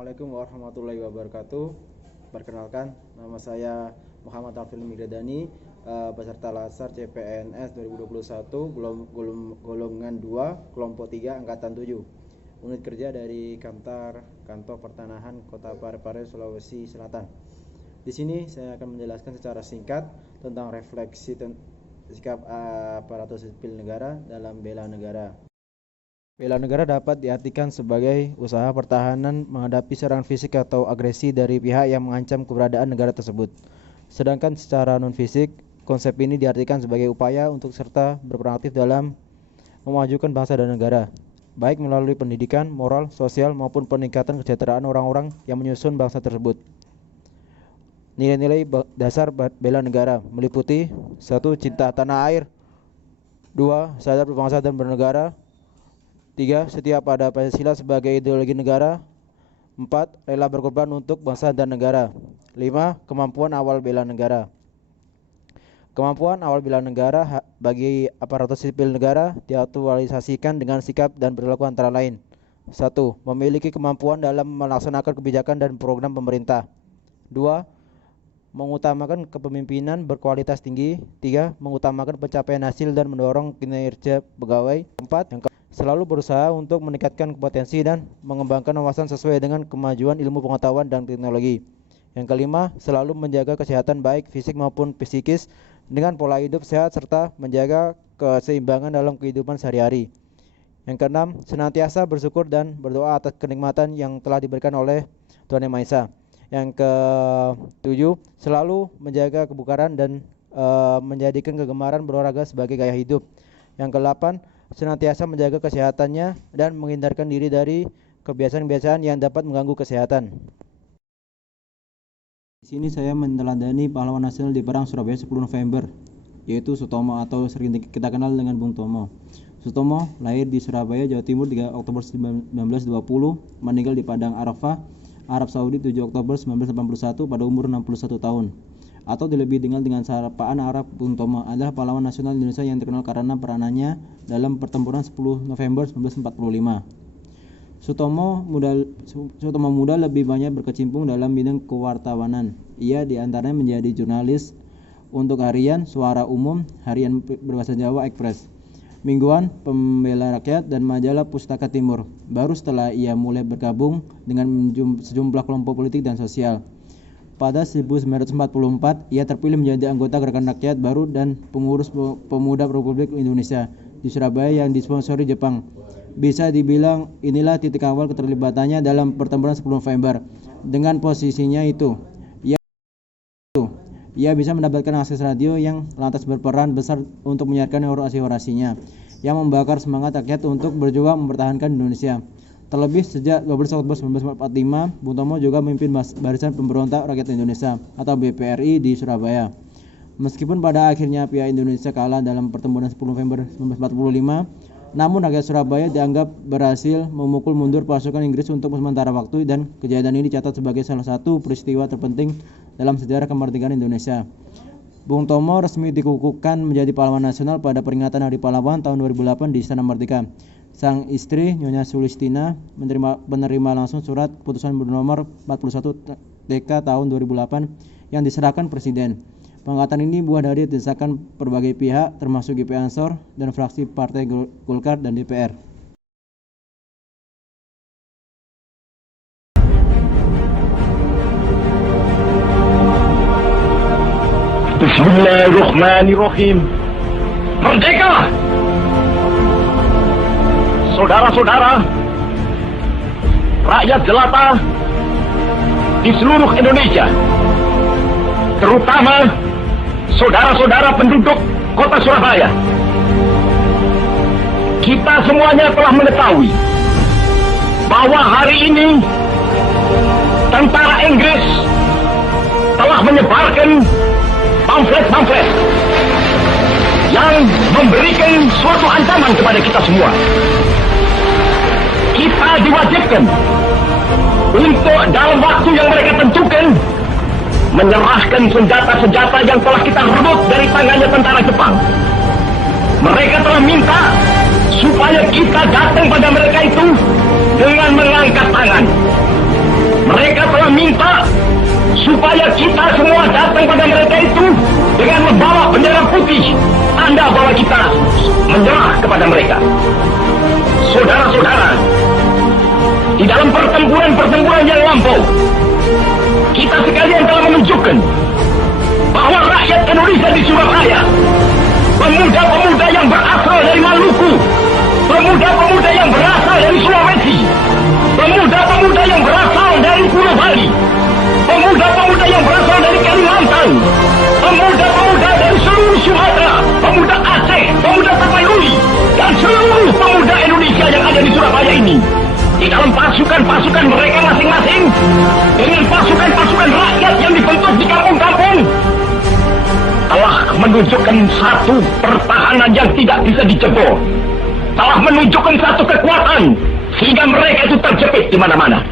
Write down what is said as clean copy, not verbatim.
Assalamualaikum warahmatullahi wabarakatuh. Perkenalkan, nama saya Muhammad Afil Migradani, peserta Lasar CPNS 2021 golongan 2 kelompok 3 angkatan 7. Unit kerja dari Kantor Pertanahan Kota Parepare, Sulawesi Selatan. Di sini saya akan menjelaskan secara singkat tentang refleksi sikap aparatur sipil negara dalam bela negara. Bela negara dapat diartikan sebagai usaha pertahanan menghadapi serangan fisik atau agresi dari pihak yang mengancam keberadaan negara tersebut. Sedangkan secara non-fisik, konsep ini diartikan sebagai upaya untuk serta berperan aktif dalam memajukan bangsa dan negara, baik melalui pendidikan, moral, sosial, maupun peningkatan kesejahteraan orang-orang yang menyusun bangsa tersebut. Nilai-nilai dasar bela negara meliputi 1. Cinta tanah air, 2. Sadar berbangsa dan bernegara, 3. Setia pada Pancasila sebagai ideologi negara, 4. Rela berkorban untuk bangsa dan negara, 5. Kemampuan awal bela negara. Kemampuan awal bela negara bagi aparatur sipil negara diaktualisasikan dengan sikap dan perilaku antara lain. 1. Memiliki kemampuan dalam melaksanakan kebijakan dan program pemerintah. 2. Mengutamakan kepemimpinan berkualitas tinggi. 3. Mengutamakan pencapaian hasil dan mendorong kinerja pegawai. 4. Selalu berusaha untuk meningkatkan kompetensi dan mengembangkan wawasan sesuai dengan kemajuan ilmu pengetahuan dan teknologi. Yang kelima, selalu menjaga kesehatan baik fisik maupun psikis dengan pola hidup sehat serta menjaga keseimbangan dalam kehidupan sehari-hari. Yang keenam, senantiasa bersyukur dan berdoa atas kenikmatan yang telah diberikan oleh Tuhan Yang Maha Esa. Yang ketujuh, selalu menjaga kebugaran dan menjadikan kegemaran berolahraga sebagai gaya hidup. Yang kedelapan, senantiasa menjaga kesehatannya dan menghindarkan diri dari kebiasaan-kebiasaan yang dapat mengganggu kesehatan. Di sini saya meneladani pahlawan nasional di Perang Surabaya 10 November, yaitu Sutomo atau sering kita kenal dengan Bung Tomo. Sutomo lahir di Surabaya, Jawa Timur 3 Oktober 1920, meninggal di Padang Arafah, Arab Saudi 7 Oktober 1981 pada umur 61 tahun. Atau lebih dikenal dengan sapaan Arab, Bung Tomo adalah pahlawan nasional Indonesia yang terkenal karena peranannya dalam pertempuran 10 November 1945. Sutomo muda lebih banyak berkecimpung dalam bidang kewartawanan. Ia diantaranya menjadi jurnalis untuk harian Suara Umum, harian berbahasa Jawa Ekspres, mingguan Pembela Rakyat, dan majalah Pustaka Timur. Baru setelah ia mulai bergabung dengan sejumlah kelompok politik dan sosial. Pada 1944, ia terpilih menjadi anggota Gerakan Rakyat Baru dan pengurus Pemuda Republik Indonesia di Surabaya yang disponsori Jepang. Bisa dibilang inilah titik awal keterlibatannya dalam pertempuran 10 November. Dengan posisinya itu, ia bisa mendapatkan akses radio yang lantas berperan besar untuk menyiarkan orasi-orasinya yang membakar semangat rakyat untuk berjuang mempertahankan Indonesia. Terlebih sejak 12 Oktober 1945, Bung Tomo juga memimpin Barisan Pemberontak Rakyat Indonesia atau BPRI di Surabaya. Meskipun pada akhirnya pihak Indonesia kalah dalam pertempuran 10 November 1945, namun rakyat Surabaya dianggap berhasil memukul mundur pasukan Inggris untuk sementara waktu, dan kejadian ini dicatat sebagai salah satu peristiwa terpenting dalam sejarah kemerdekaan Indonesia. Bung Tomo resmi dikukuhkan menjadi pahlawan nasional pada peringatan Hari Pahlawan tahun 2008 di Istana Merdeka. Sang istri, Nyonya Sulistina, menerima langsung surat putusan bernomor 41 TK tahun 2008 yang diserahkan Presiden. Pengangkatan ini buah dari desakan berbagai pihak, termasuk GP Ansor dan fraksi Partai Golkar dan DPR. Bismillahirrahmanirrahim. Merdeka! Saudara-saudara, rakyat jelata di seluruh Indonesia, terutama saudara-saudara penduduk kota Surabaya, kita semuanya telah mengetahui bahwa hari ini tentara Inggris telah menyebarkan pamflet-pamflet yang memberikan suatu ancaman kepada kita semua. Kita diwajibkan untuk dalam waktu yang mereka tentukan menyerahkan senjata-senjata yang telah kita rebut dari tangannya tentara Jepang. Mereka telah minta supaya kita datang pada mereka itu dengan mengangkat tangan. supaya kita semua datang pada mereka itu dengan membawa bendera putih, tanda bahwa kita menyerah kepada mereka. Saudara-saudara, di dalam pertempuran-pertempuran yang lampau, kita sekalian telah menunjukkan bahwa rakyat Indonesia di Surabaya, pemuda-pemuda yang berasal dari Maluku, pemuda-pemuda yang berasal dari Sulawesi, pemuda-pemuda yang berasal dari Pulau Bali, pemuda-pemuda yang berasal dari Kalimantan, pemuda-pemuda dari seluruh Sumatera, pemuda Aceh, pemuda Tapanuli, dan seluruh pemuda Indonesia yang ada di Surabaya ini, di dalam pasukan-pasukan mereka masing-masing, dengan pasukan-pasukan rakyat yang dibentuk di kampung-kampung, telah menunjukkan satu pertahanan yang tidak bisa dijebol, telah menunjukkan satu kekuatan sehingga mereka itu terjepit di mana-mana.